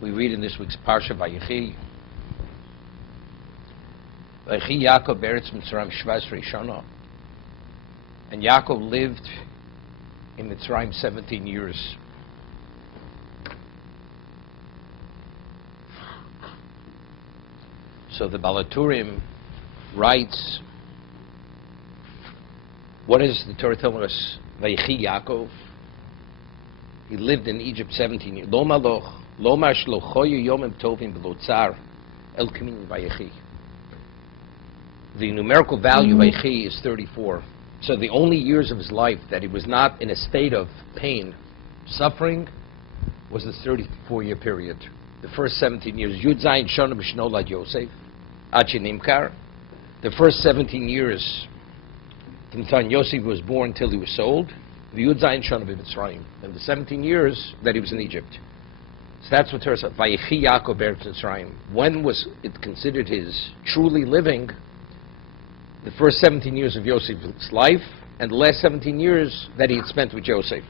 We read in this week's Parsha Vayechi. Vayechi Yaakov beretz Mitzrayim 17 shana. And Yaakov lived in Mitzrayim 17 years. So the Balaturim writes, what is the Torah telling us? Vayechi Yaakov. He lived in Egypt 17 years. Lo maloch, lo mashlo choyu yomim tovim below tsar, el kamin Vayechi. The numerical value of Vayechi is 34. So the only years of his life that he was not in a state of pain, suffering, was the 34-year period. The first 17 years, Yud Zayin Shana B'Shnolad Yosef, Achi Nimkar. The first 17 years, from the time Yosef was born till he was sold, the Yud Zayin Shana B'Mitzrayim, and the 17 years that he was in Egypt. So that's what Torah said. Vayechi Yaakov beretz Mitzrayim. When was it considered his truly living? The first 17 years of Yosef's life, and the last 17 years that he had spent with Joseph.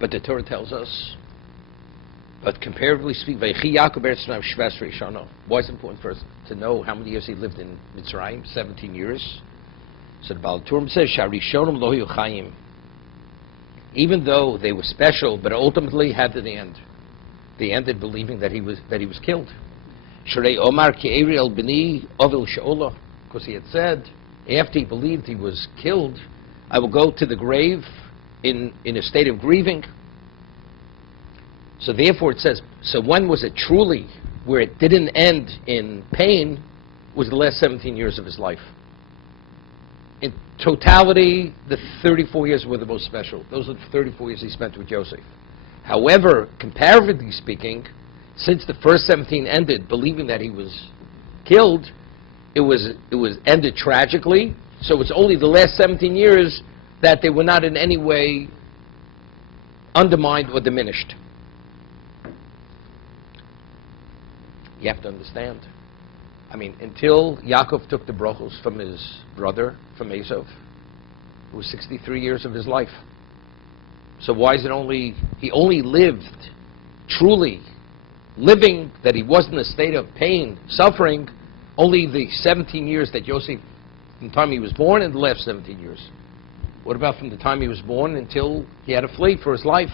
But the Torah tells us, but comparatively speaking, Vayechi Yaakov beretz Mitzrayim 17 shana. Why is it important for us to know how many years he lived in Mitzrayim? 17 years. So the Balaturim says, Sharishonim lo hiyu chayim. Even though they were special, but ultimately had to the end. They ended believing that he was killed. Shrei Omar ki Eiri el b'ni ovil she'ola, because he had said, after he believed he was killed, I will go to the grave in a state of grieving. So therefore it says, so when was it truly, where it didn't end in pain, was the last 17 years of his life. In totality, the 34 years were the most special. Those are the 34 years he spent with Joseph. However, comparatively speaking, since the first 17 ended believing that he was killed, it was ended tragically. So it's only the last 17 years that they were not in any way undermined or diminished. You have to understand. I mean, until Yaakov took the brachos from his brother, from Esav, it was 63 years of his life. So why is it he only lived, truly living, that he wasn't in a state of pain, suffering, only the 17 years that Yosef, from the time he was born, and the last 17 years. What about from the time he was born until he had to flee for his life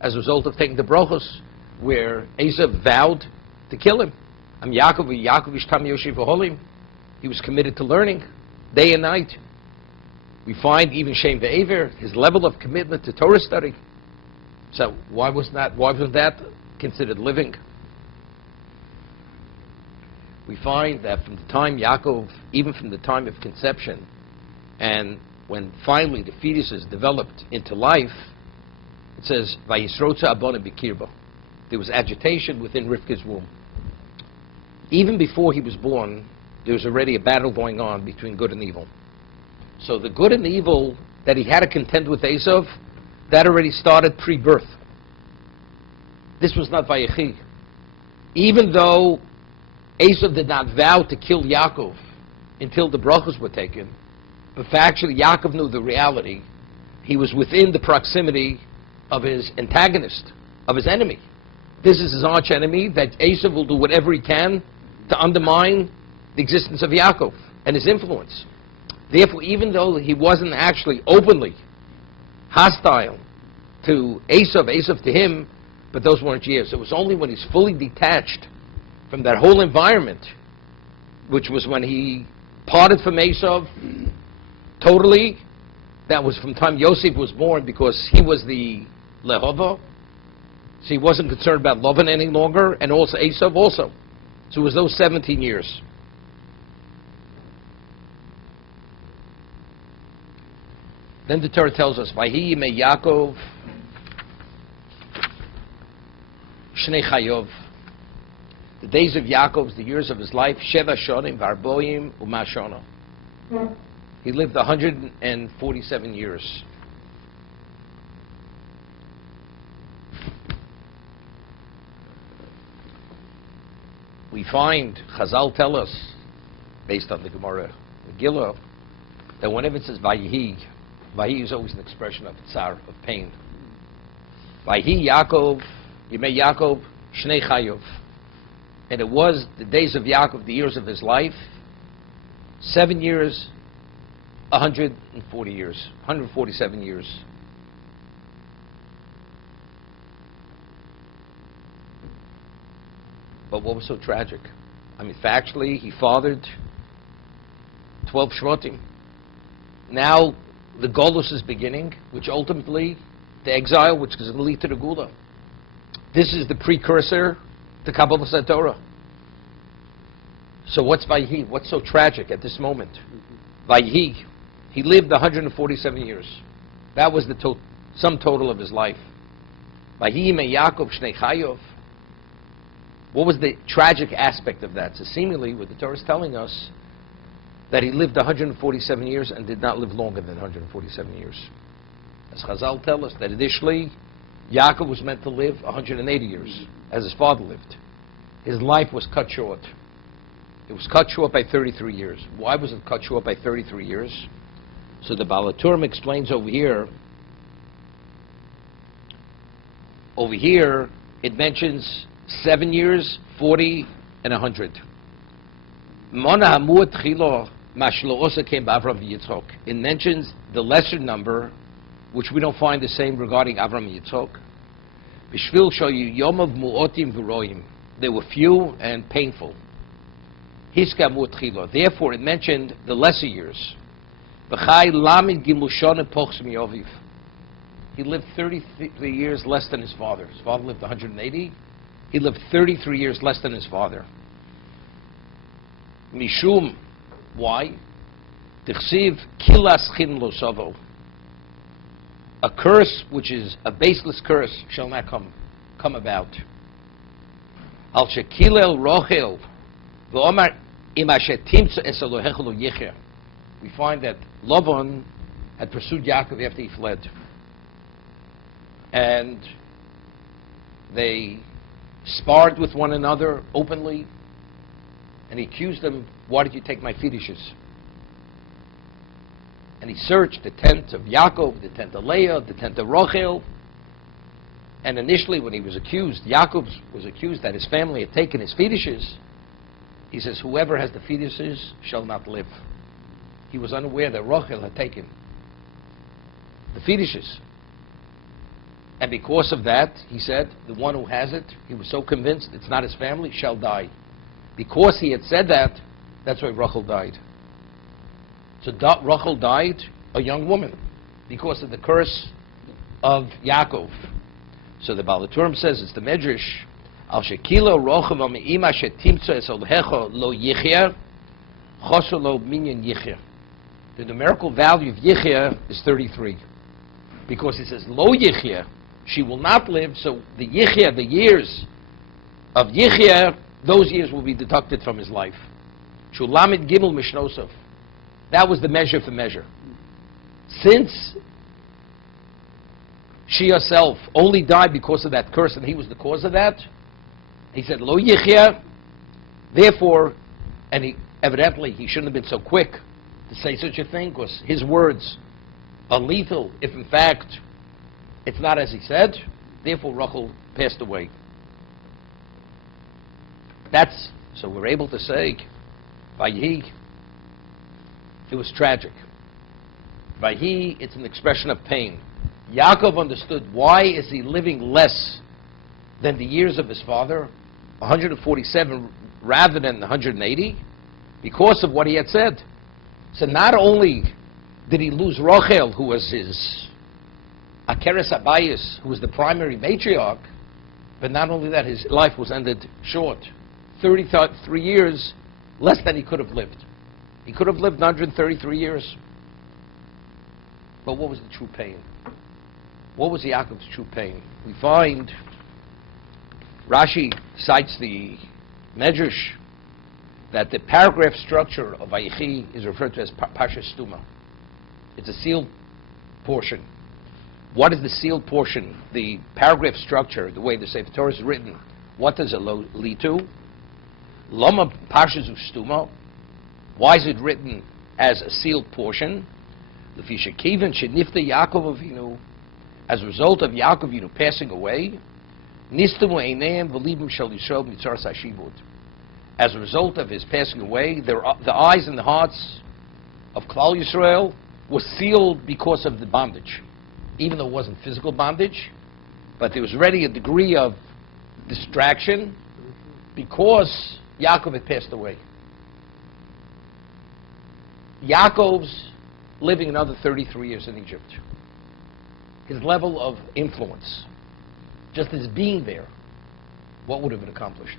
as a result of taking the brachos, where Esav vowed to kill him? He was committed to learning day and night. We find even Shem Ve'ever, his level of commitment to Torah study. So why was that considered living? We find that from the time Yaakov, even from the time of conception, and when finally the fetus is developed into life, it says, Vayisrotza abona b'kirba. There was agitation within Rivka's womb. Even before he was born, there was already a battle going on between good and evil. So the good and evil that he had to contend with Esav, that already started pre-birth. This was not Vayechi. Even though Esav did not vow to kill Yaakov until the brachos were taken, but actually Yaakov knew the reality. He was within the proximity of his antagonist, of his enemy. This is his arch enemy, that Esav will do whatever he can to undermine the existence of Yaakov and his influence. Therefore, even though he wasn't actually openly hostile to Esav to him, but those weren't years. It was only when he's fully detached from that whole environment, which was when he parted from Esav totally. That was from the time Yosef was born, because he was the Lehova. So he wasn't concerned about Lavan any longer, and also Esav also. So it was those 17 years. Then the Torah tells us, Vahi yimei Yaakov shnei chayov. The days of Yaakov, the years of his life, Sheva shonim v'arboim u'ma shana. He lived 147 years. We find, Chazal tell us, based on the Gemara, Megillah, that whenever it says Vayehi, Vayehi is always an expression of tsar, of pain. Vayehi Yaakov, Yemei Yaakov, Shnei Chayov. And it was the days of Yaakov, the years of his life, 7 years, 140 years, 147 years. But what was so tragic? I mean, factually, he fathered 12 Shvatim. Now, the Golus is beginning, which ultimately, the exile, which is going to lead to the Gula. This is the precursor to Kabbalah Torah. So what's Vayehi? What's so tragic at this moment? Vayehi, he lived 147 years. That was the sum total of his life. Vayehi me Yaakov Shnei Chayov. What was the tragic aspect of that? So seemingly, what the Torah is telling us, that he lived 147 years and did not live longer than 147 years. As Chazal tell us that initially, Yaakov was meant to live 180 years, as his father lived. His life was cut short. It was cut short by 33 years. Why was it cut short by 33 years? So the Baal HaTurim explains over here, it mentions 7 years, 40, and 100. It mentions the lesser number, which we don't find the same regarding Avram and Yitzchok. They were few and painful. Therefore, it mentioned the lesser years. He lived 33 years less than his father. His father lived 180. He lived 33 years less than his father. Mishum, why? Tichsiv kilas chin lo savo. A curse which is a baseless curse shall not come about. Al shekilel rochel v'omar im asher timtza es Elohecha lo yichya. We find that Lavan had pursued Yaakov after he fled. And they sparred with one another openly, and he accused them, why did you take my fetishes? And he searched the tent of Yaakov, the tent of Leah, the tent of Rachel, and initially when he was accused, Yaakov was accused that his family had taken his fetishes. He says, whoever has the fetuses shall not live. He was unaware that Rachel had taken the fetuses. And because of that, he said, the one who has it, he was so convinced it's not his family, shall die. Because he had said that, that's why Rachel died. So Rachel died a young woman because of the curse of Yaakov. So the Baal HaTurim says, it's the Medrash, Al shekilo rochav al me'ima shetimtza es olhecho lo yichya, choso lo minyan yichya. The numerical value of yichya is 33. Because it says lo yichya, she will not live, so the yichya, the years of yichya, those years will be deducted from his life. Shulamid gimel mishnosov. That was the measure for measure. Since she herself only died because of that curse, and he was the cause of that, he said, Lo yichya, therefore, and evidently he shouldn't have been so quick to say such a thing, because his words are lethal if in fact it's not as he said. Therefore Rachel passed away. So we're able to say, Vayehi, it was tragic. Vayehi, it's an expression of pain. Yaakov understood, why is he living less than the years of his father, 147 rather than 180? Because of what he had said. So not only did he lose Rachel, who was his Akeres Abayis, who was the primary matriarch, but not only that, his life was ended short. 33 years less than he could have lived. He could have lived 133 years. But what was the true pain? What was Yaakov's true pain? We find Rashi cites the Medrash that the paragraph structure of Vayechi is referred to as Parsha Stuma. It's a sealed portion. What is the sealed portion? The paragraph structure, the way the Sefer Torah is written, what does it lead to? Lama Parsha Stuma. Why is it written as a sealed portion. As a result of Yaakov Avinu passing away, as a result of his passing away, the eyes and the hearts of Klal Yisrael were sealed because of the bondage. Even though it wasn't physical bondage, but there was already a degree of distraction because Yaakov had passed away. Yaakov's living another 33 years in Egypt. His level of influence, just as being there, what would have been accomplished?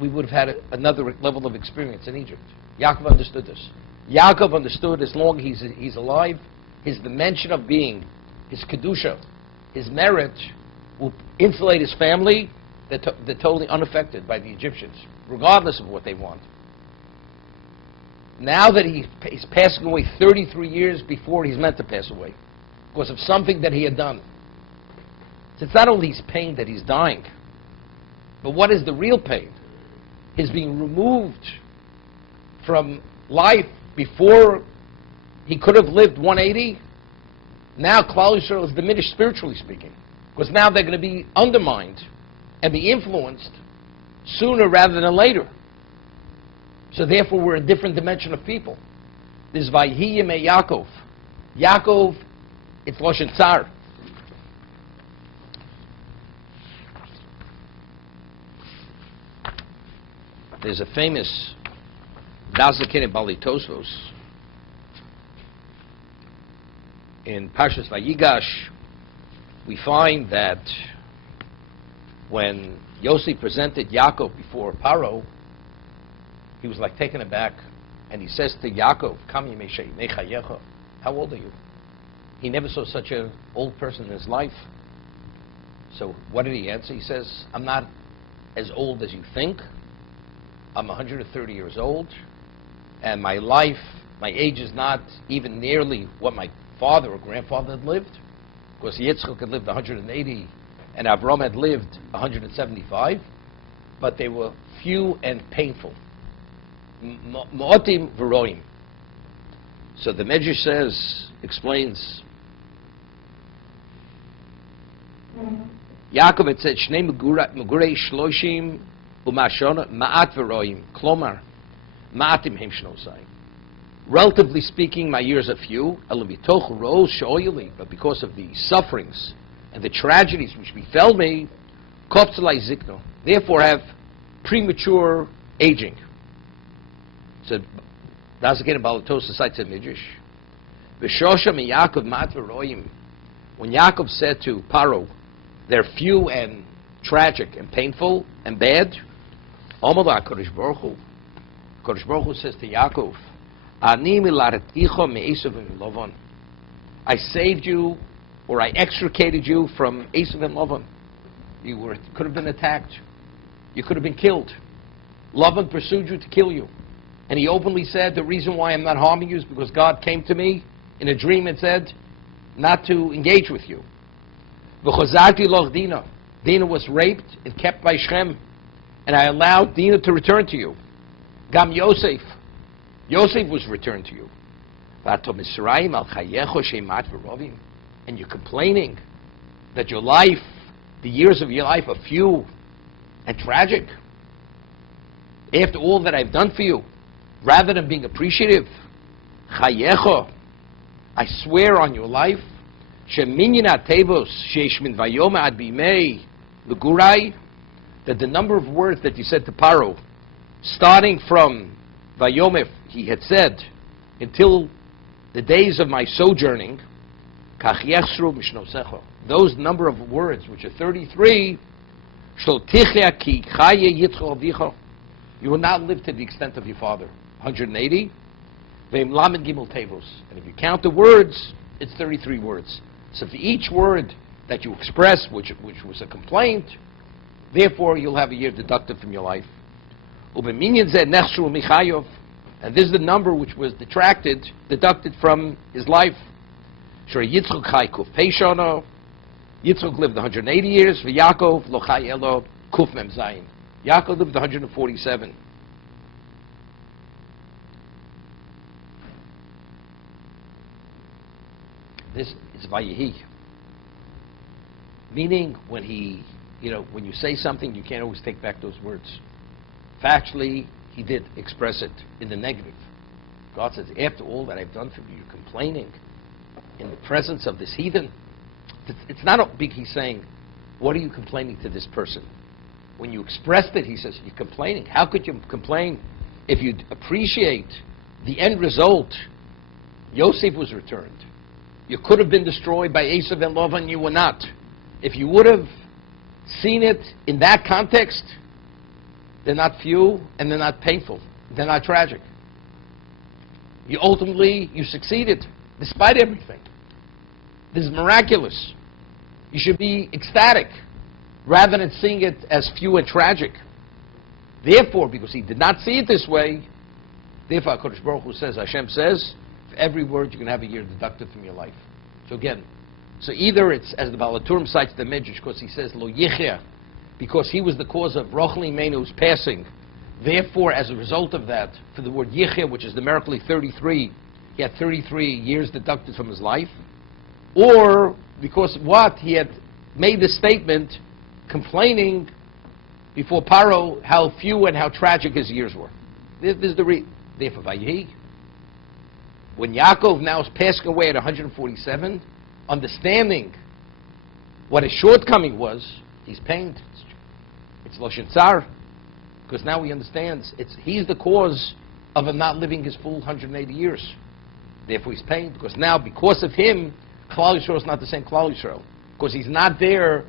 We would have had another level of experience in Egypt. Yaakov understood this. Yaakov understood as long as he's alive, his dimension of being, his kedusha, his merit, will insulate his family. They're totally unaffected by the Egyptians, regardless of what they want. Now that he's passing away 33 years before he's meant to pass away, because of something that he had done. So it's not only his pain that he's dying, but what is the real pain? His being removed from life before he could have lived 180. Now Klal Yisrael is diminished spiritually speaking, because now they're going to be undermined and be influenced sooner rather than later. So therefore we're a different dimension of people. This Vayechi me Yaakov. Yaakov, it's Loshen Tsar. There's a famous Dazakin Bali Tosfos in Parshas Vayigash. We find that when Yosef presented Yaakov before Paro, he was like taken aback, and he says to Yaakov, how old are you? He never saw such an old person in his life. So what did he answer? He says, I'm not as old as you think. I'm 130 years old, and my life, my age is not even nearly what my father or grandfather had lived, because Yitzchak had lived 180, and Avram had lived 175, but they were few and painful. Ma'otim v'roim. So the Medrash explains, Yaakov had said, Shnei megurei shloshim u'mashona ma'at v'roim, klomar, ma'atim hem shnosai. Relatively speaking, my years are few, but because of the sufferings and the tragedies which befell me, kopzelai zikno, therefore I have premature aging. So that's again about the Tosfos cites a Midrash. V'shosha mi Yaakov mat v'roim. When Yaakov said to Paro, they're few and tragic and painful and bad, Omer HaKadosh Baruch Hu. HaKadosh Baruch Hu says to Yaakov, Ani milareticha me'esav v'Lavan. I saved you, or I extricated you from Esav and Lavan. You could have been attacked. You could have been killed. Lavan pursued you to kill you. And he openly said, the reason why I'm not harming you is because God came to me in a dream and said not to engage with you. V'chazarti loch Dina. Dina was raped and kept by Shem, and I allowed Dina to return to you. Gam Yosef. Yosef was returned to you. And you're complaining that your life, the years of your life are few and tragic. After all that I've done for you, rather than being appreciative, chayecho, I swear on your life, that the number of words that you said to Paro, starting from Vayomef, he had said, until the days of my sojourning, those number of words, which are 33, you will not live to the extent of your father. 180. And if you count the words, it's 33 words. So for each word that you express, which was a complaint, therefore you'll have a year deducted from your life. And this is the number which was deducted from his life. Yitzchak lived 180 years. Yaakov lochai elo kuf mem zayin. Yaakov lived 147. this is Vayechi. Meaning, when when you say something, you can't always take back those words. Factually, he did express it in the negative. God says, after all that I've done for you, you're complaining in the presence of this heathen. It's not a big, he's saying, what are you complaining to this person? When you expressed it, he says, you're complaining. How could you complain if you appreciate the end result? Yosef was returned. You could have been destroyed by Esav and Lavan, you were not. If you would have seen it in that context, they're not few and they're not painful. They're not tragic. You succeeded despite everything. This is miraculous. You should be ecstatic rather than seeing it as few and tragic. Therefore, because he did not see it this way, therefore HaKadosh Baruch Hu says, Hashem says, for every word you can have a year deducted from your life. So again, either it's, as the Baal HaTurim cites the Midrash, because he says, Lo Yichya, because he was the cause of Rochli Menu's passing. Therefore, as a result of that, for the word Yichya, which is numerically 33, he had 33 years deducted from his life. Or because he had made the statement complaining before Paro how few and how tragic his years were. This is the reason. Therefore, Vayechi, when Yaakov now is passing away at 147, understanding what his shortcoming was, he's pained. It's Loshen Tsar, because now he understands he's the cause of him not living his full 180 years. Therefore, he's pained, because now, because of him, Klal Yisrael is not the same Klal Yisrael, because he's not there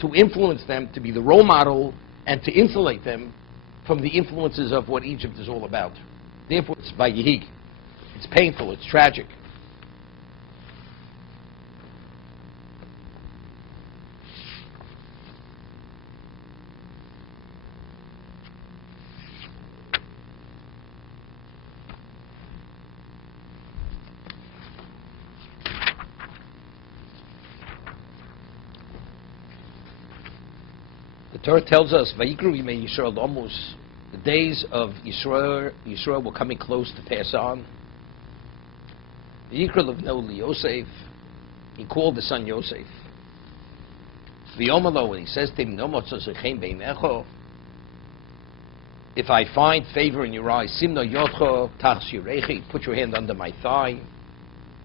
to influence them, to be the role model, and to insulate them from the influences of what Egypt is all about. Therefore, it's Vayechi. It's painful, it's tragic. The Torah tells us, Vayikru Yimei Yisrael Lomus, the days of Yisrael were coming close to pass on. Vayikru Levno Yosef, he called the son Yosef. V'yomalo, and he says to him, No motzosechem beinecho, if I find favor in your eyes, Simno Yotcho Tach Shirechi, put your hand under my thigh,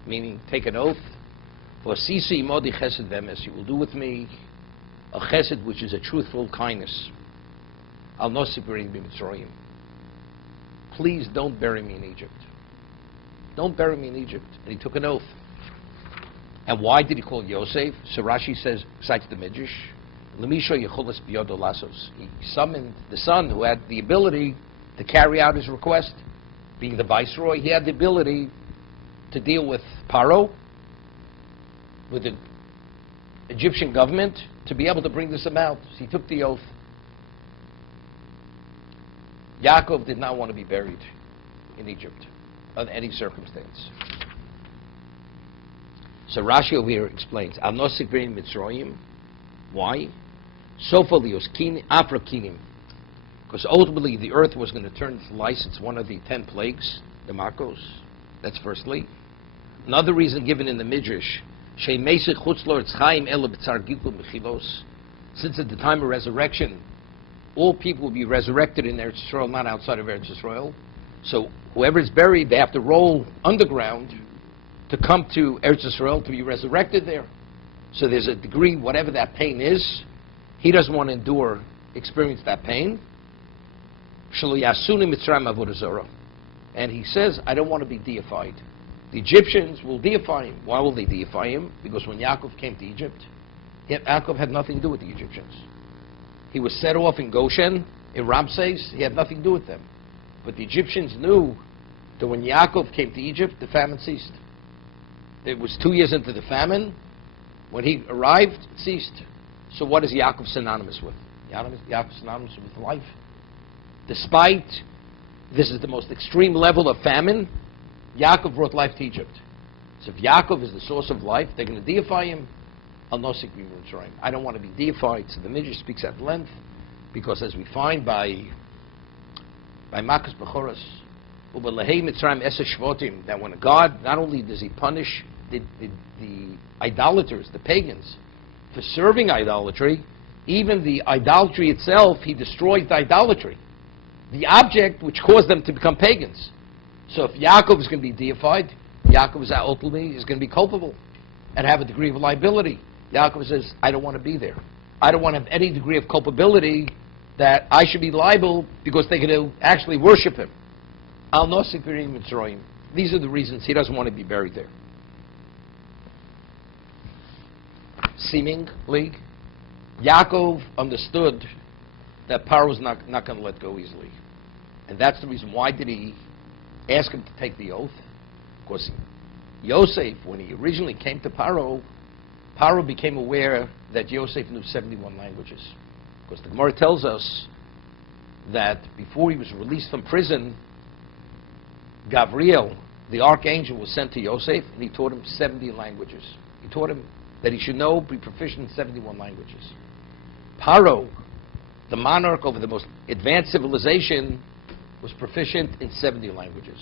meaning take an oath. V'sisi Imodi Chesed Vemes, you will do with me a chesed which is a truthful kindness. Al nosik b'rim b'Mitzrayim. Please don't bury me in Egypt. Don't bury me in Egypt. And he took an oath. And why did he call Yosef? So Rashi says, cites the Midrash, L'misho yecholas biyodo lasos. He summoned the son who had the ability to carry out his request. Being the viceroy, he had the ability to deal with Paro, with the Egyptian government, to be able to bring this about. So he took the oath. Yaakov did not want to be buried in Egypt under any circumstance. So Rashi over here explains, Al nosik b'rim Mitzrayim. Why? Sofa lioskin afrakinim. Because ultimately the earth was going to turn to lice. It's one of the 10 plagues, the Makos. That's firstly. Another reason given in the Midrash, since at the time of resurrection, all people will be resurrected in Eretz Yisrael, not outside of Eretz Yisrael. So whoever is buried, they have to roll underground to come to Eretz Yisrael to be resurrected there. So there's a degree, whatever that pain is, he doesn't want to experience that pain. And he says, I don't want to be deified. The Egyptians will deify him. Why will they deify him? Because when Yaakov came to Egypt, Yaakov had nothing to do with the Egyptians. He was set off in Goshen, in Ramses, he had nothing to do with them. But the Egyptians knew that when Yaakov came to Egypt, the famine ceased. It was 2 years into the famine. When he arrived, it ceased. So what is Yaakov synonymous with? Yaakov synonymous with life. Despite this is the most extreme level of famine, Yaakov brought life to Egypt. So if Yaakov is the source of life, they're going to deify him. Al nosik b'rim Mitzrayim. I don't want to be deified. So the Midrash speaks at length, because as we find by Makas Bechoros, Ubelehei Mitzrayim Eseh Shvotim, that when God, not only does he punish the idolaters, the pagans, for serving idolatry. Even the idolatry itself, he destroyed the idolatry, the object which caused them to become pagans. So if Yaakov is going to be deified, Yaakov is ultimately is going to be culpable and have a degree of liability. Yaakov says, I don't want to be there. I don't want to have any degree of culpability that I should be liable because they're going to actually worship him. Al Nosik V'Rim Mitzrayim. These are the reasons he doesn't want to be buried there. Seemingly, Yaakov understood that Paro was not going to let go easily. And that's the reason why did he ask him to take the oath. Because Yosef, when he originally came to Paro, Paro became aware that Yosef knew 71 languages. Because the Gemara tells us that before he was released from prison, Gabriel, the archangel, was sent to Yosef, and he taught him 70 languages. He taught him that he should know, be proficient in 71 languages. Paro, the monarch over the most advanced civilization, was proficient in 70 languages.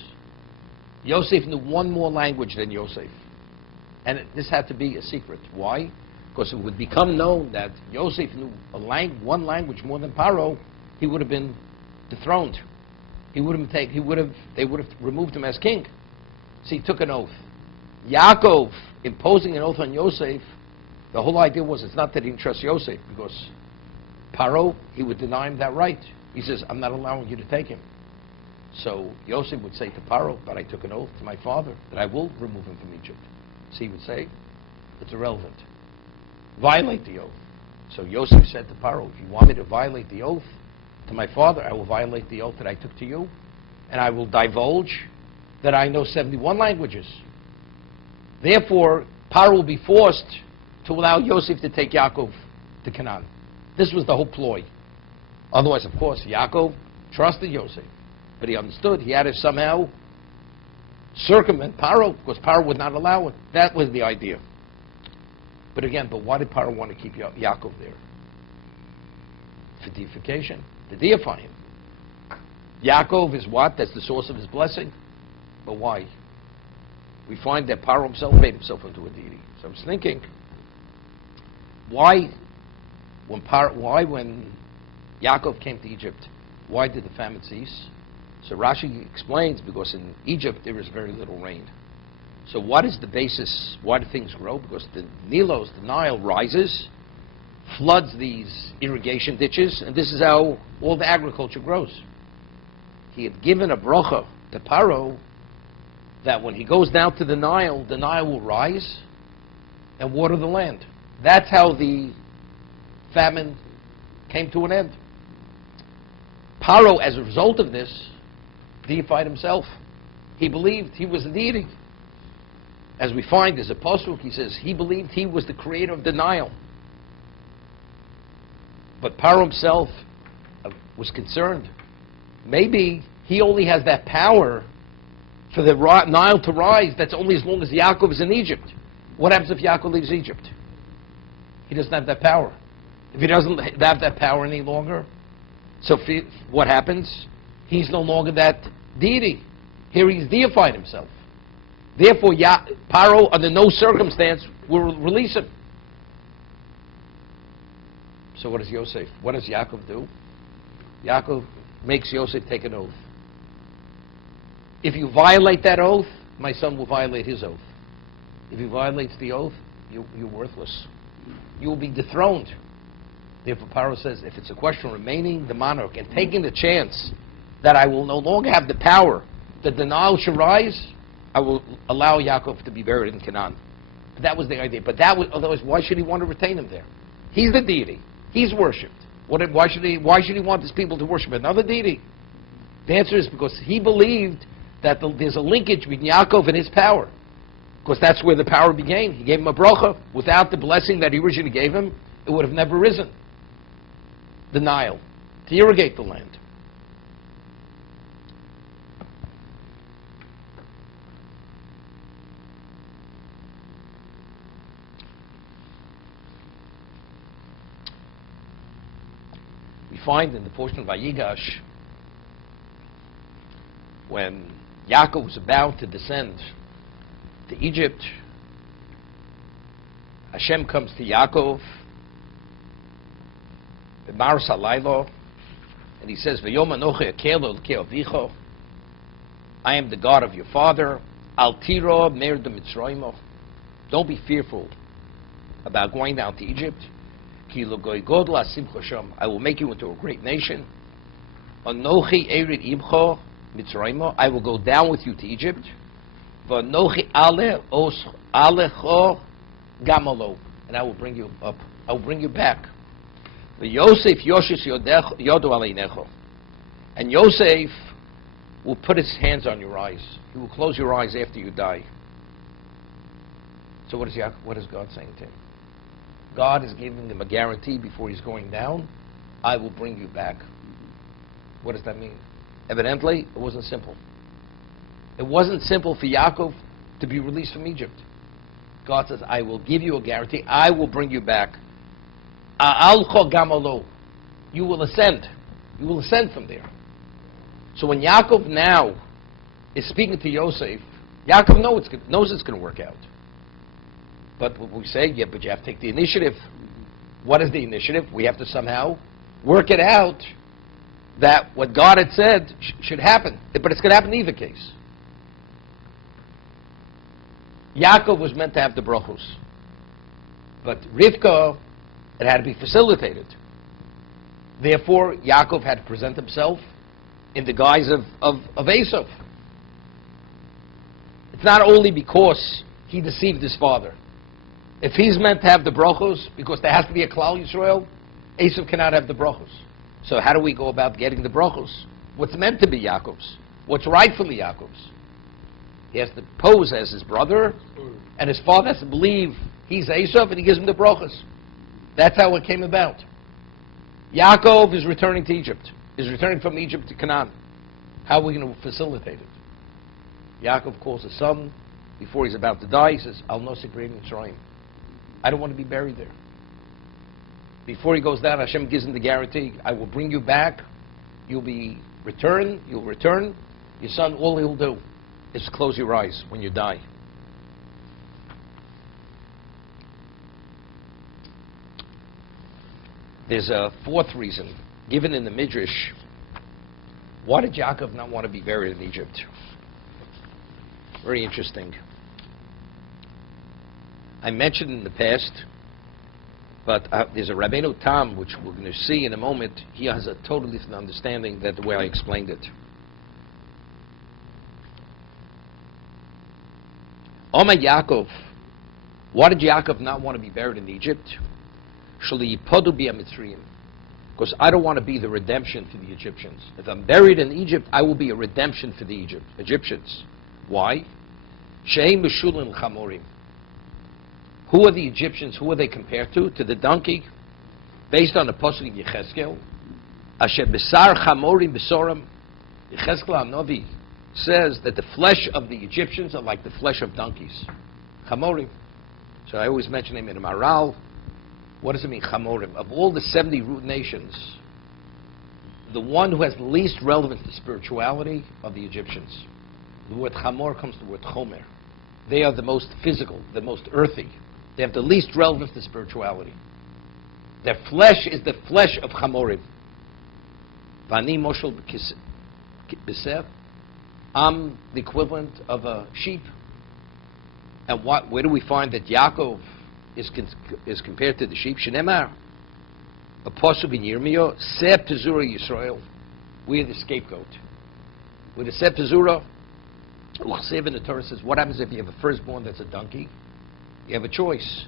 Yosef knew one more language than Yosef. And this had to be a secret. Why? Because it would become known that Yosef knew one language more than Paro, he would have been dethroned. They would have removed him as king. So he took an oath. Yaakov imposing an oath on Yosef, the whole idea was it's not that he didn't trust Yosef, because Paro, he would deny him that right. He says, I'm not allowing you to take him. So Yosef would say to Paro, but I took an oath to my father that I will remove him from Egypt. So he would say, it's irrelevant. Violate the oath. So Yosef said to Paro, if you want me to violate the oath to my father, I will violate the oath that I took to you, and I will divulge that I know 71 languages. Therefore, Paro will be forced to allow Yosef to take Yaakov to Canaan. This was the whole ploy. Otherwise, of course, Yaakov trusted Yosef, but he understood he had to somehow circumvent Paro, because Paro would not allow it. That was the idea. But again, why did Paro want to keep Yaakov there? For deification, to deify him. Yaakov is what? That's the source of his blessing. But why? We find that Paro himself made himself into a deity. So I was thinking, why when Yaakov came to Egypt, why did the famine cease? So Rashi explains, because in Egypt there is very little rain. So what is the basis? Why do things grow? Because the Nile rises, floods these irrigation ditches, and this is how all the agriculture grows. He had given a bracha to Paro that when he goes down to the Nile will rise and water the land. That's how the famine came to an end. Paro, as a result of this, deified himself. He believed he was a deity. As we find, there's a pasuk, he says, he believed he was the creator of the Nile. But Paro himself was concerned. Maybe he only has that power for the Nile to rise, that's only as long as Yaakov is in Egypt. What happens if Yaakov leaves Egypt? He doesn't have that power. If he doesn't have that power any longer, so what happens? He's no longer that deity. Here he's deified himself. Therefore, Paro, under no circumstance, will release him. So what does Yosef? What does Yaakov do? Yaakov makes Yosef take an oath. If you violate that oath, my son will violate his oath. If he violates the oath, you're worthless. You will be dethroned. Therefore, Paro says, if it's a question of remaining the monarch and taking the chance that I will no longer have the power that the Nile should rise, I will allow Yaakov to be buried in Canaan. That was the idea. But otherwise, why should he want to retain him there? He's the deity. He's worshipped. Why should he want his people to worship another deity? The answer is because he believed that there's a linkage between Yaakov and his power. Because that's where the power began. He gave him a bracha. Without the blessing that he originally gave him, it would have never risen. The Nile, to irrigate the land. We find in the portion of Vayigash, when Yaakov was about to descend to Egypt, Hashem comes to Yaakov, B'maros halaylo, and he says, V'yom anochi akelo l'kei avicho, I am the God of your father. Al tiro mer de Mitzrayim. Don't be fearful about going down to Egypt. Ki lo goy godla simcha sham. I will make you into a great nation. Anochi erid imcho Mitzrayim. I will go down with you to Egypt. V'anochi alecho gamalo. And I will bring you up. I will bring you back. V'Yosef yoshes yodo aleinecho. And Yosef will put his hands on your eyes. He will close your eyes after you die. So what is God saying to him? God is giving him a guarantee before he's going down. I will bring you back. What does that mean? Evidently, it wasn't simple. It wasn't simple for Yaakov to be released from Egypt. God says, I will give you a guarantee. I will bring you back. A'alcho gamalo. You will ascend. You will ascend from there. So when Yaakov now is speaking to Yosef, Yaakov knows it's going to work out. But what we say, yeah, but you have to take the initiative. What is the initiative? We have to somehow work it out that what God had said should happen. But it's going to happen in either case. Yaakov was meant to have the brachos. But Rivka, it had to be facilitated. Therefore, Yaakov had to present himself in the guise of Esav. It's not only because he deceived his father. If he's meant to have the brachos, because there has to be a Klal Yisrael, Esav cannot have the brachos. So how do we go about getting the brachos? What's meant to be Yaakov's? What's rightfully Yaakov's? He has to pose as his brother, and his father has to believe he's Esav, and he gives him the brachos. That's how it came about. Yaakov is returning to Egypt. Is returning from Egypt to Canaan. How are we going to facilitate it? Yaakov calls his son before he's about to die. He says, Al nosik re'im Mitzrayim. I don't want to be buried there. Before he goes down, Hashem gives him the guarantee, I will bring you back. You'll return. Your son, all he'll do is close your eyes when you die. There's a fourth reason given in the Midrash. Why did Yaakov not want to be buried in Egypt? Very interesting. I mentioned in the past, but there's a Rabbeinu Tam, which we're going to see in a moment. He has a totally different understanding than the way I explained it. Omar Yaakov, why did Yaakov not want to be buried in Egypt? Because I don't want to be the redemption for the Egyptians. If I'm buried in Egypt, I will be a redemption for the Egyptians. Why? Shehem Meshulim Chamorim. Who are the Egyptians? Who are they compared to? To the donkey? Based on the pasuk in Yecheskel. Asher Besar Chamorim Besoram. Yecheskel HaNavi says that the flesh of the Egyptians are like the flesh of donkeys. Chamorim. So I always mention him in a Maral. What does it mean, Chamorim? Of all the 70 root nations, the one who has the least relevance to spirituality are the Egyptians. The word Chamor comes from the word Chomer. They are the most physical, the most earthy. They have the least relevance to spirituality. Their flesh is the flesh of Chamorim. Vani Moshel B'Sev. I'm the equivalent of a sheep. And where do we find that Yaakov is compared to the sheep? Shenemar, a pasuk in Yirmiyah, Seb Tezura Yisrael. We are the scapegoat. We're the Seb Tezura. L'chsev in the Torah says, what happens if you have a firstborn that's a donkey? You have a choice.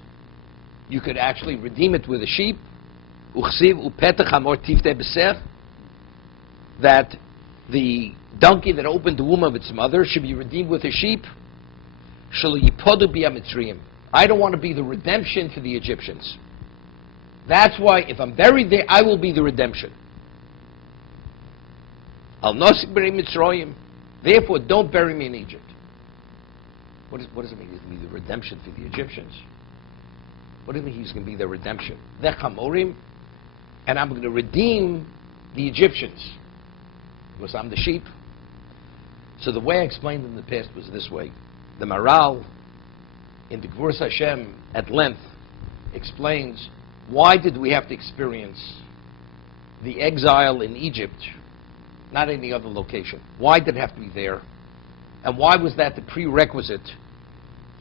You could actually redeem it with a sheep. Uchsiv upetach hamor tifte b'ser. That the donkey that opened the womb of its mother should be redeemed with a sheep. Shelo yipodu b'Mitzrayim. I don't want to be the redemption for the Egyptians. That's why if I'm buried there, I will be the redemption. Al nosik b'rei Mitzrayim. Therefore, don't bury me in Egypt. What does it mean? He's going to be the redemption for the Egyptians. What does it mean he's going to be their redemption? They're Chamorim, and I'm going to redeem the Egyptians. Because I'm the sheep. So the way I explained in the past was this way. The Maral, in the Gvuras Hashem, at length, explains why did we have to experience the exile in Egypt, not any other location. Why did it have to be there? And why was that the prerequisite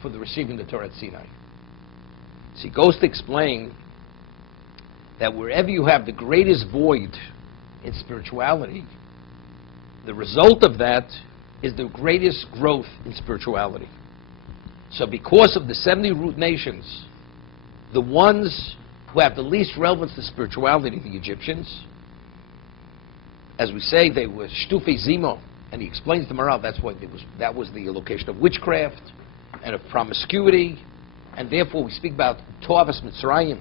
for the receiving the Torah at Sinai? So he goes to explain that wherever you have the greatest void in spirituality, the result of that is the greatest growth in spirituality. So because of the 70 root nations, the ones who have the least relevance to spirituality, the Egyptians, as we say, they were shtufe zimo, and he explains the morale, that was the location of witchcraft and of promiscuity, and therefore we speak about Toavas Mitzrayim,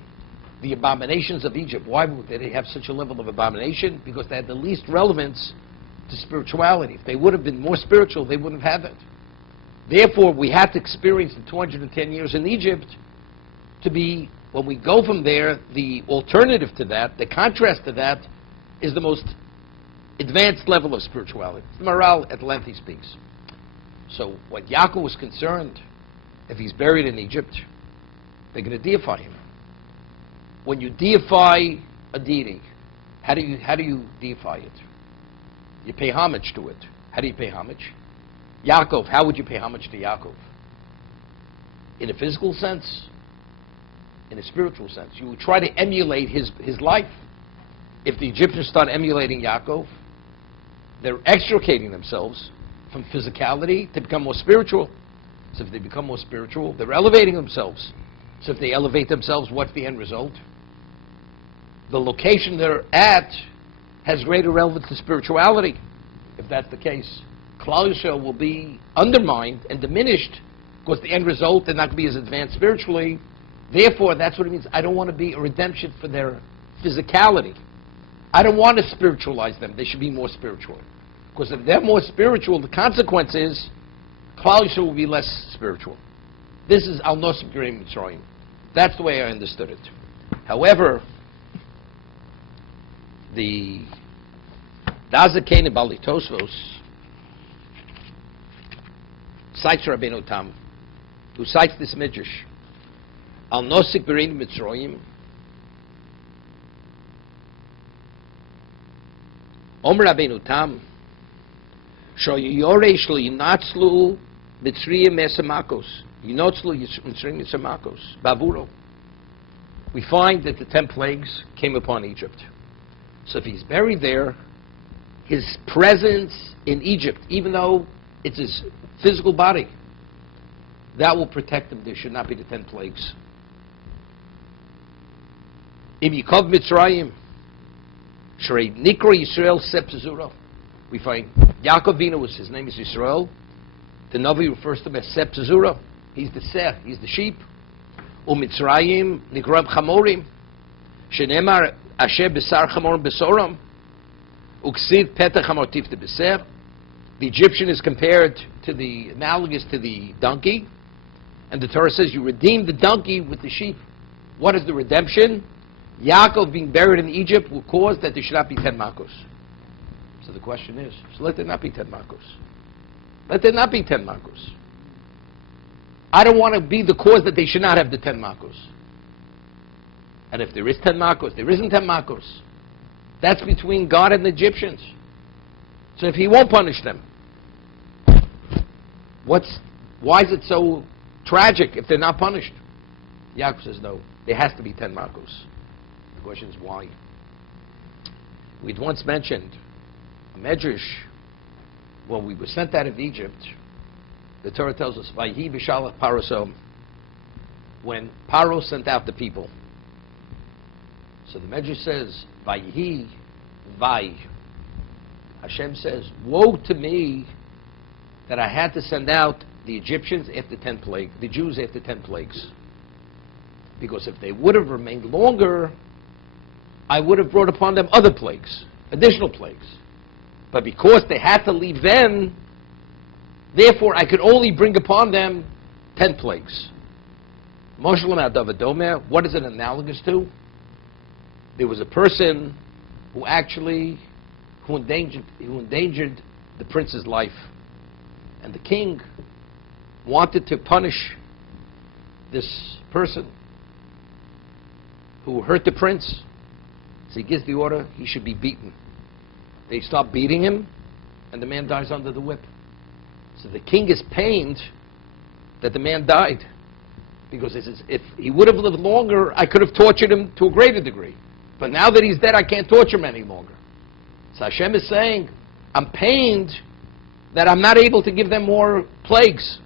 the abominations of Egypt. Why did they have such a level of abomination? Because they had the least relevance to spirituality. If they would have been more spiritual, they wouldn't have it. Therefore, we had to experience the 210 years in Egypt to be, when we go from there, the alternative to that, the contrast to that, is the most advanced level of spirituality. The morale at length he speaks. So what Yaakov was concerned, if he's buried in Egypt, they're going to deify him. When you deify a deity, how do you deify it? You pay homage to it. How do you pay homage? Yaakov, how would you pay homage to Yaakov? In a physical sense? In a spiritual sense? You would try to emulate his life. If the Egyptians start emulating Yaakov, they're extricating themselves from physicality to become more spiritual. So if they become more spiritual, they're elevating themselves. So if they elevate themselves, what's the end result? The location they're at has greater relevance to spirituality. If that's the case, Klal Yisrael will be undermined and diminished because the end result, they're not going to be as advanced spiritually. Therefore, that's what it means. I don't want to be a redemption for their physicality. I don't want to spiritualize them. They should be more spiritual. Because if they're more spiritual, the consequence is Klal Yisrael will be less spiritual. This is Al Nosib Gerim Mitzrayim. That's the way I understood it. However, the Dazakene Bali Tosfos cites Rabbeinu Tam, who cites this midrash. Al Nosik Berein Mitzrayim. Omer Rabbeinu Tam. Shoyore Shlo Yinatzlu Mitzrayim Esamakos. Yinotzlu Mitzrayim Esamakos. Bavuro. We find that the 10 plagues came upon Egypt. So if he's buried there, his presence in Egypt, even though it's his physical body, that will protect him. There should not be the 10 plagues. Im Yikov Mitzrayim, Shrei Nikro Yisrael Sep Zuro. We find Yaakov Avinu, his name is Yisrael. The Navi refers to him as Sep Zuro. He's the Seh, he's the sheep. Mitzrayim Nikrab Chamorim, Shenemar Asher Besar Chamorim Besoram, Uksiv Petach Hamortif de Beser. The Egyptian is compared to the, analogous to the donkey, and the Torah says you redeem the donkey with the sheep. What is the redemption? Yaakov being buried in Egypt will cause that there should not be 10 makos. So the question is, so let there not be 10 makos. Let there not be 10 makos. I don't want to be the cause that they should not have the 10 makos. And if there is 10 makos, there isn't 10 makos. That's between God and the Egyptians. So if he won't punish them, why is it so tragic if they're not punished? Yaakov says no, there has to be 10 makos. The question is why? We'd once mentioned a medrash when we were sent out of Egypt. The Torah tells us, Vayechi b'shalach Parosom, when Paro sent out the people. So the Medrash says, Vayehi, Vai. Hashem says, woe to me that I had to send out the Egyptians after 10 plagues, the Jews after 10 plagues. Because if they would have remained longer, I would have brought upon them other plagues, additional plagues. But because they had to leave then, therefore I could only bring upon them 10 plagues. Moshe Adav, what is it analogous to? There was a person who endangered the prince's life. And the king wanted to punish this person. who hurt the prince. So he gives the order he should be beaten. They start beating him, and the man dies under the whip. So the king is pained that the man died, because he says, if he would have lived longer, I could have tortured him to a greater degree. But now that he's dead, I can't torture him any longer. So Hashem is saying, I'm pained that I'm not able to give them more plagues.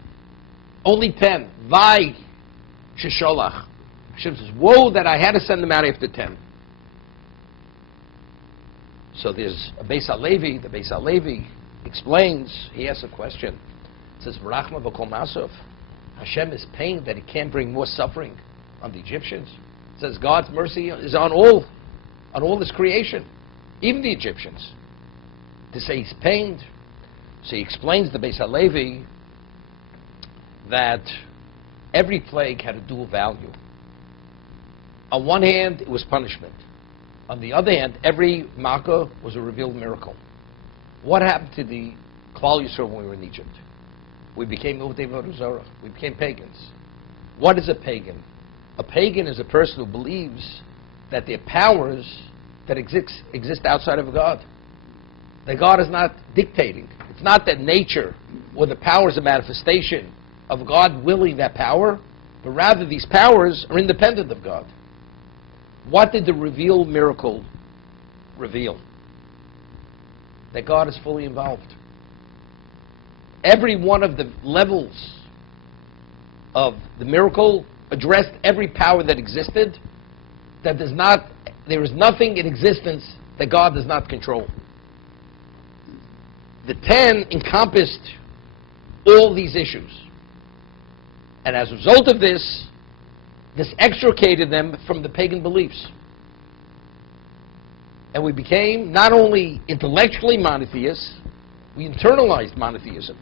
Only 10. Vai shesholach. Hashem says, woe that I had to send them out after 10. So there's a Beis HaLevi. The Beis HaLevi explains, he asks a question. It says, V'rachma v'kol masov. Hashem is pained that he can't bring more suffering on the Egyptians. It says God's mercy is on all his creation, even the Egyptians. To say he's pained, so he explains the Beis HaLevi that every plague had a dual value. On one hand, it was punishment. On the other hand, every makkah was a revealed miracle. What happened to the Klal Yisrael when we were in Egypt? We became Uvdei Vodazora. We became pagans. What is a pagan? A pagan is a person who believes that there are powers that exist outside of God. That God is not dictating. It's not that nature or the power is a manifestation of God willing that power, but rather these powers are independent of God. What did the revealed miracle reveal? That God is fully involved. Every one of the levels of the miracle addressed every power that existed. There is nothing in existence that God does not control. The 10 encompassed all these issues. And as a result of this extricated them from the pagan beliefs. And we became not only intellectually monotheists, we internalized monotheism.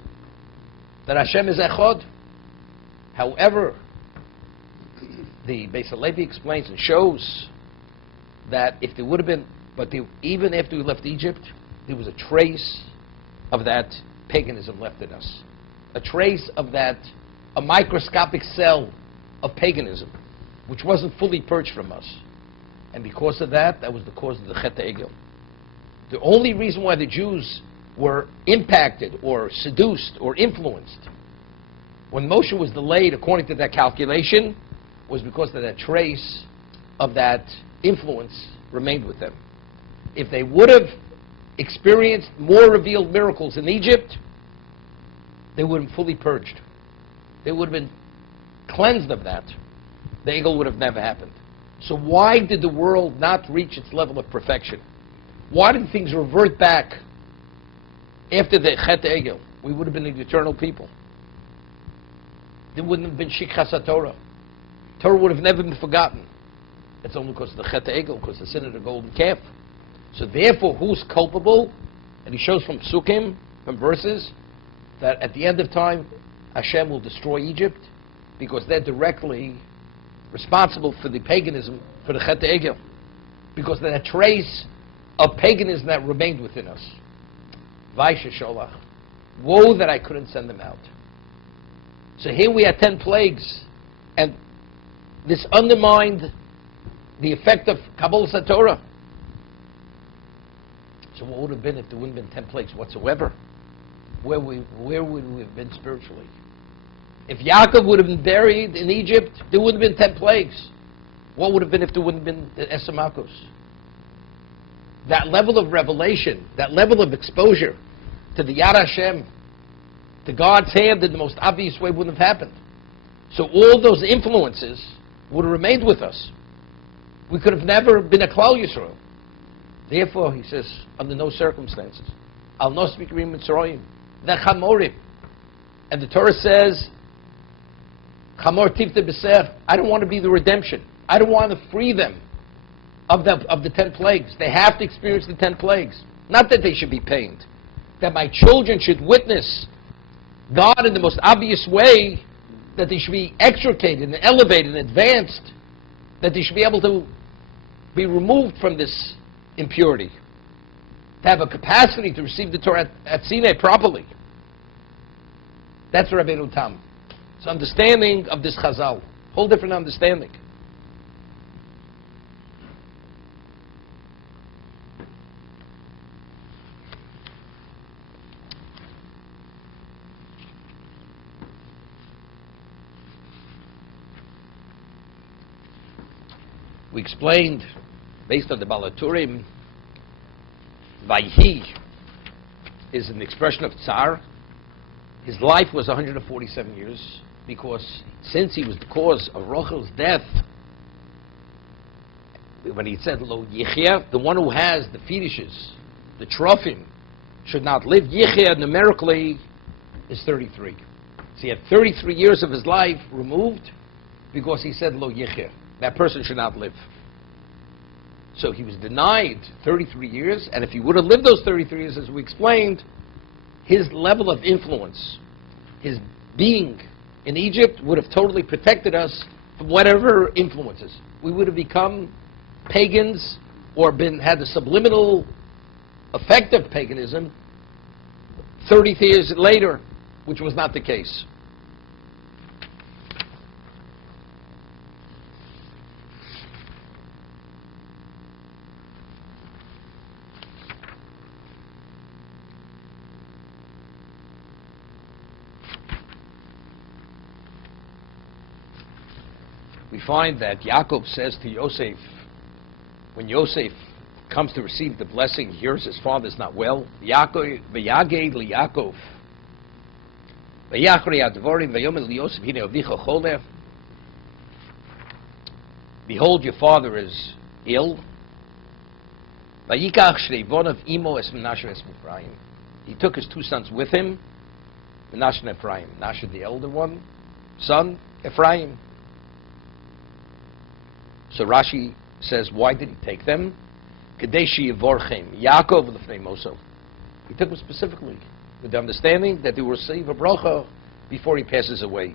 That Hashem is Echad. However, the Beis HaLevi explains and shows that if there would have been, even after we left Egypt, there was a trace of that paganism left in us. A trace of that, a microscopic cell of paganism, which wasn't fully purged from us. And because of that, that was the cause of the Chet HaEgel. The only reason why the Jews were impacted or seduced or influenced when Moshe was delayed according to that calculation was because of that trace of that influence remained with them. If they would have experienced more revealed miracles in Egypt, they would have been fully purged. They would have been cleansed of that. The Egel would have never happened. So why did the world not reach its level of perfection? Why did things revert back after the Chet Egel? We would have been the eternal people. There wouldn't have been Shikha Torah. Torah would have never been forgotten. It's only because of the Chet Egel, because of the sin of the golden calf. So therefore, who's culpable? And he shows from Psukim, from verses, that at the end of time, Hashem will destroy Egypt because they're directly responsible for the paganism, for the Chet Egel, because of that trace of paganism that remained within us. Vaisha Sholach. Woe that I couldn't send them out. So here we had 10 plagues, and this undermined the effect of Kabbalah Satorah. So what would have been if there wouldn't have been 10 plagues whatsoever? Where would we have been spiritually? If Yaakov would have been buried in Egypt, there wouldn't have been 10 plagues. What would have been if there wouldn't have been the Esamakos? That level of revelation, that level of exposure to the Yad Hashem, to God's hand in the most obvious way wouldn't have happened. So all those influences would have remained with us. We could have never been a Klal Yisrael. Therefore, he says, under no circumstances, Al Nos Mikrim Mitzrayim, the Chamorim. And the Torah says, Chamor Tivte Beser, I don't want to be the redemption. I don't want to free them of the 10 plagues. They have to experience the 10 plagues. Not that they should be pained. That my children should witness God in the most obvious way, that they should be extricated and elevated and advanced, that they should be able to be removed from this impurity, to have a capacity to receive the Torah at Sinai properly. That's Rabbeinu Tam. It's understanding of this Chazal. Whole different understanding. We explained, based on the Balaturim, Vayechi is an expression of Tsar. His life was 147 years, because since he was the cause of Rachel's death, when he said, Lo Yichya, the one who has the fetishes, the Trofim, should not live. Yichya, numerically, is 33. So he had 33 years of his life removed because he said, Lo Yichya. That person should not live. So he was denied 33 years, and if he would have lived those 33 years, as we explained, his level of influence, his being in Egypt would have totally protected us from whatever influences. We would have become pagans or had the subliminal effect of paganism 30 years later, which was not the case. We find that Yaakov says to Yosef, when Yosef comes to receive the blessing, he hears his father's not well. Yaakov, v'yaged liYaakov, v'yachrei advorim, v'yomer liYosef, hine avicha choleh. Behold, your father is ill. V'yikach shnei bonav imo es Menashe es Ephraim. He took his two sons with him, Menashe and Ephraim. Menashe, the elder one, son, Ephraim. So Rashi says, why did he take them? Kadeshi Yivorchem, Yaakov l'fnei Moso. He took them specifically with the understanding that they will receive a bracha before he passes away.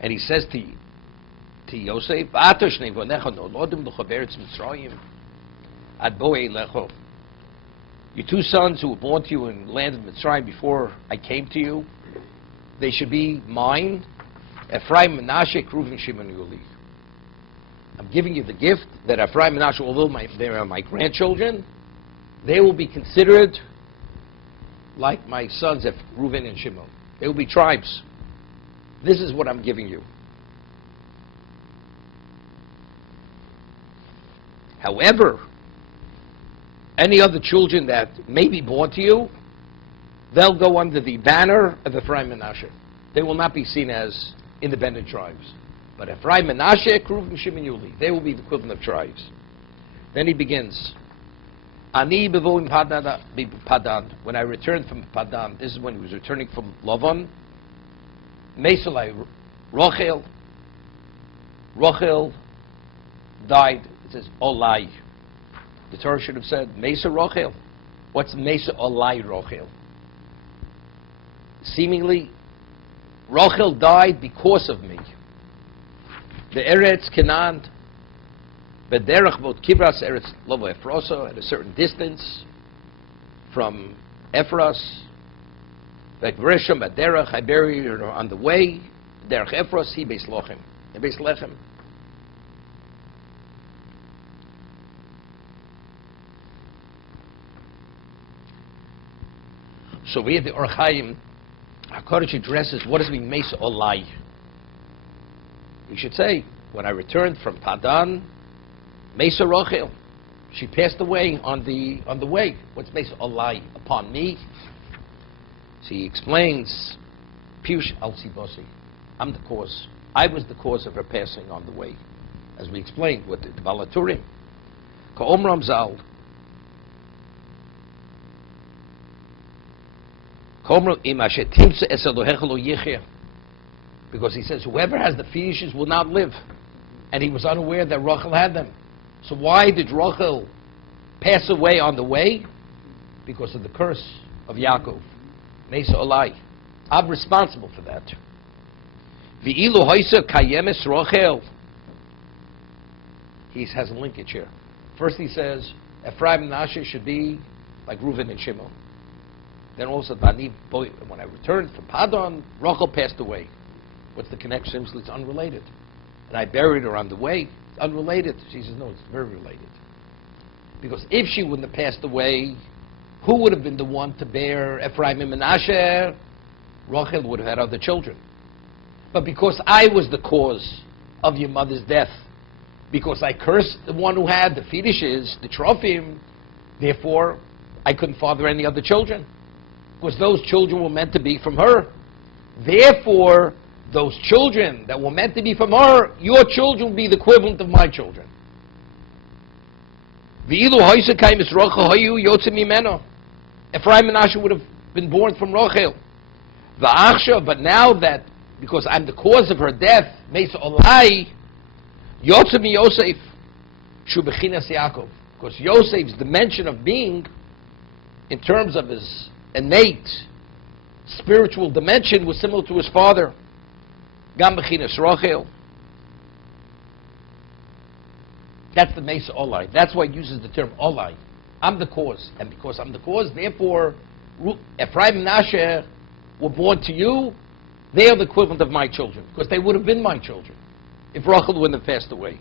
And he says to Yosef, your two sons who were born to you in the land of Mitzrayim before I came to you, they should be mine. Ephraim, Menashe, Reuven, Shimon, Yuli. I'm giving you the gift that Ephraim and Menashe, although they are my grandchildren, they will be considered like my sons, Reuven and Shimon. They will be tribes. This is what I'm giving you. However, any other children that may be born to you, they'll go under the banner of Ephraim and Menashe. They will not be seen as independent tribes. But Ephraim, Menashe, Reuven, Shimon, Yuli, they will be the equivalent of tribes. Then he begins. Ani bevoim Padan. When I returned from Padan, this is when he was returning from Lavan. Mesolai Rochel. Rochel died. It says Olai. The Torah should have said Mesa Rochel. What's Mesa Olai Rochel? Seemingly, Rochel died because of me. The Eretz Canaan, Bederach Bot Kibras Eretz Lovo Ephroso, at a certain distance from Ephros. Vekvresham Bederach, I buried her on the way. Derech Ephros, he Beis Lochem. Beis Lechem. So we have the Or Chaim. HaKadosh addresses what does it mean Mesa Olai. You should say, when I returned from Padan, Mesa Rochel, she passed away on the way. What's Mesa Olai? Upon me. So he explains, Piush al Sibosi. I'm the cause. I was the cause of her passing on the way, as we explained with the Balaturim. Ka'omram Zal. Because he says, whoever has the fetishes will not live. And he was unaware that Rachel had them. So why did Rachel pass away on the way? Because of the curse of Yaakov. Mesa Olai. I'm responsible for that. V'ilu hoisa kayemes Rachel. He has a linkage here. First he says, Ephraim and Menashe should be like Reuven and Shimon. Then also, when I returned from Padan, Rachel passed away. What's the connection? It's unrelated. And I buried her on the way. Unrelated. She says, no, it's very related. Because if she wouldn't have passed away, who would have been the one to bear Ephraim and Menashe? Rachel would have had other children. But because I was the cause of your mother's death, because I cursed the one who had the fetishes, the trophim, therefore I couldn't father any other children. Because those children were meant to be from her. Therefore, those children that were meant to be from her, your children will be the equivalent of my children. Ephraim and Asher would have been born from Rachel. But now that, because I'm the cause of her death, Mesa Olai, Yotzim Yosef, Shubechinas Yaakov. Because Yosef's dimension of being, in terms of his innate spiritual dimension, was similar to his father. Gam Bechinas Rachel. That's the Mesa Olai. That's why it uses the term Olai. I'm the cause. And because I'm the cause, therefore, Ephraim and Asher were born to you. They are the equivalent of my children. Because they would have been my children if Rachel wouldn't have passed away.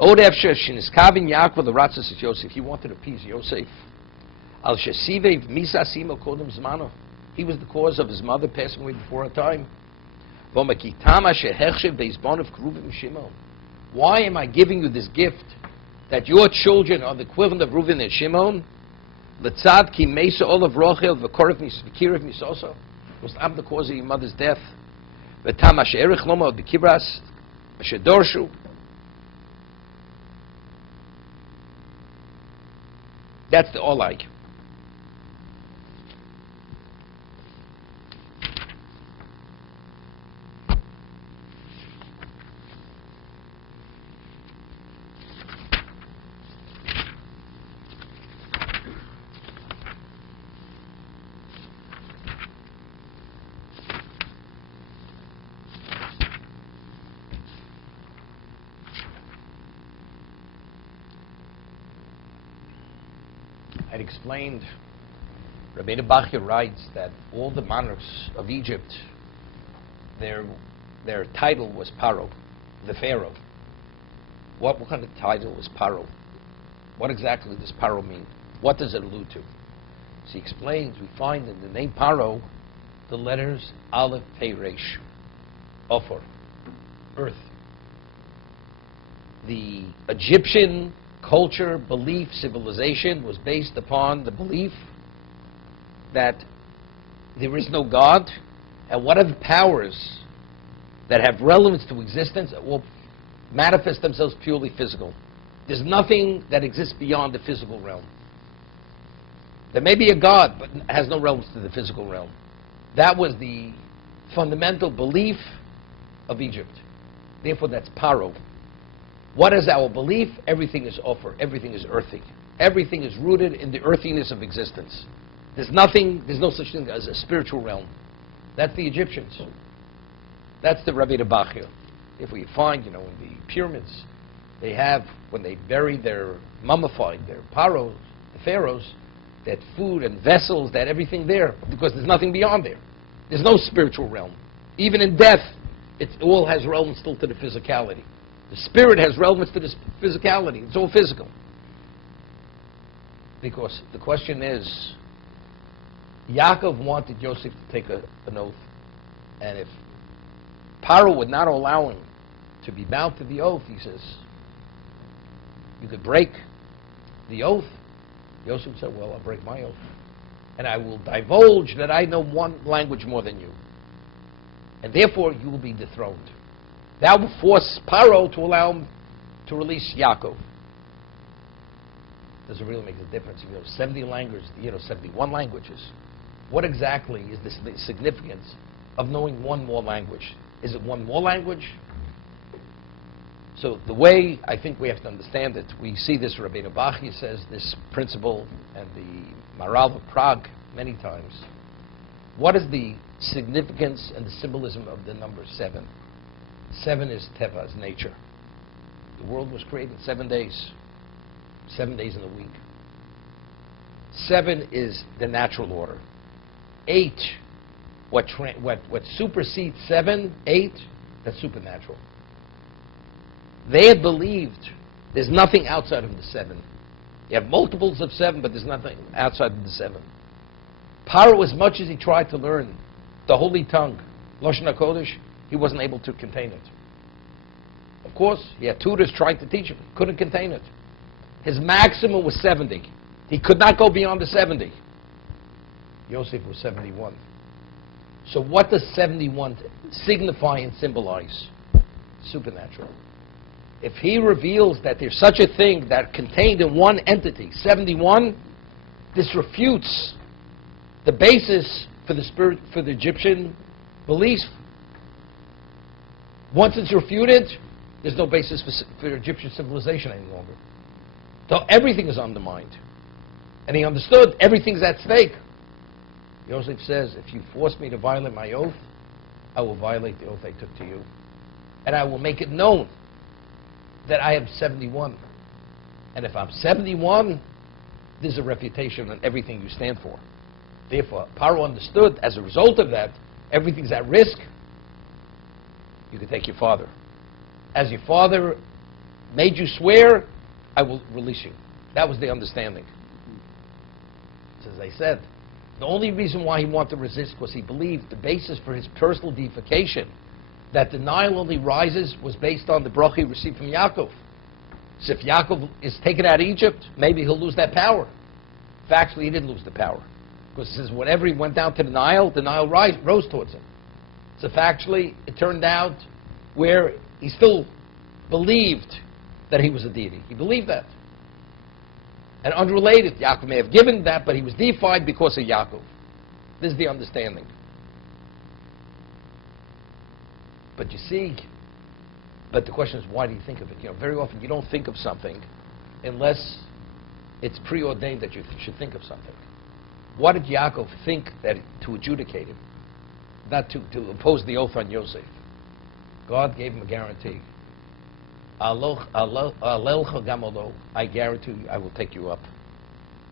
He wanted to appease Yosef. He was the cause of his mother passing away before her time. Why am I giving you this gift that your children are the equivalent of Reuven and Shimon? Because I'm the cause of your mother's death. That's the Olai. I'd explained, Rabbi Bachya writes that all the monarchs of Egypt, their title was Paro, the Pharaoh. What kind of title is Paro? What exactly does Paro mean? What does it allude to? So he explains, we find in the name Paro the letters Aleph, Pei, Resh, Ophir, earth. The Egyptian culture, belief, civilization was based upon the belief that there is no God, and whatever powers that have relevance to existence will manifest themselves purely physical. There's nothing that exists beyond the physical realm. There may be a God, but it has no relevance to the physical realm. That was the fundamental belief of Egypt. Therefore, that's Paro. What is our belief? Everything is offer. Everything is earthy. Everything is rooted in the earthiness of existence. There's no such thing as a spiritual realm. That's the Egyptians. That's the Rabbi Bachya. If we find, in the pyramids, they have, when they bury their mummified, their paros, the pharaohs, that food and vessels, that everything there, because there's nothing beyond there. There's no spiritual realm. Even in death, it all has relevance still to the physicality. The spirit has relevance to this physicality. It's all physical. Because the question is, Yaakov wanted Yosef to take an oath. And if Paro would not allow him to be bound to the oath, he says, you could break the oath. Yosef said, well, I'll break my oath. And I will divulge that I know one language more than you. And therefore, you will be dethroned. That will force Paro to allow him to release Yaakov. Does it really make a difference? 70 languages, 71 languages. What exactly is the significance of knowing one more language? Is it one more language? So the way I think we have to understand it, we see this, Rabbi Bachya says this principle, and the Maral of Prague many times. What is the significance and the symbolism of the number 7? 7 is Teva, is nature. The world was created in 7 days. 7 days in a week. 7 is the natural order. 8, what supersedes 7, 8, that's supernatural. They had believed there's nothing outside of the 7. You have multiples of 7, but there's nothing outside of the 7. Paro, as much as he tried to learn the holy tongue, Lashon HaKodesh, he wasn't able to contain it. Of course, he had tutors trying to teach him. He couldn't contain it. His maximum was 70. He could not go beyond the 70. Yosef was 71. So what does 71 signify and symbolize? Supernatural. If he reveals that there's such a thing that contained in one entity, 71, this refutes the basis for the Egyptian belief. Once it's refuted, there's no basis for Egyptian civilization any longer. So everything is undermined. And he understood everything's at stake. Yosef says, if you force me to violate my oath, I will violate the oath I took to you. And I will make it known that I am 71. And if I'm 71, there's a refutation on everything you stand for. Therefore, Paro understood, as a result of that, everything's at risk. You can take your father. As your father made you swear, I will release you. That was the understanding. So as I said, the only reason why he wanted to resist was he believed the basis for his personal deification, that the Nile only rises, was based on the bracha he received from Yaakov. So if Yaakov is taken out of Egypt, maybe he'll lose that power. Factually, he didn't lose the power. Because it says whenever he went down to the Nile rose towards him. So factually, it turned out where he still believed that he was a deity. He believed that. And unrelated, Yaakov may have given that, but he was deified because of Yaakov. This is the understanding. But you see, but the question is, why do you think of it? You know, very often you don't think of something unless it's preordained that you should think of something. What did Yaakov think that to adjudicate him? Not to impose the oath on Yosef. God gave him a guarantee. I guarantee you I will take you up.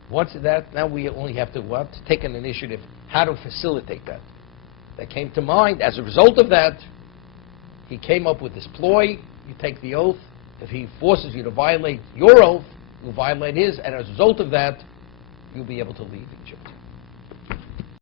What's that? Now we only have to what? Take an initiative how to facilitate that. That came to mind. As a result of that, he came up with this ploy. You take the oath. If he forces you to violate your oath, you'll violate his, and as a result of that, you'll be able to leave Egypt.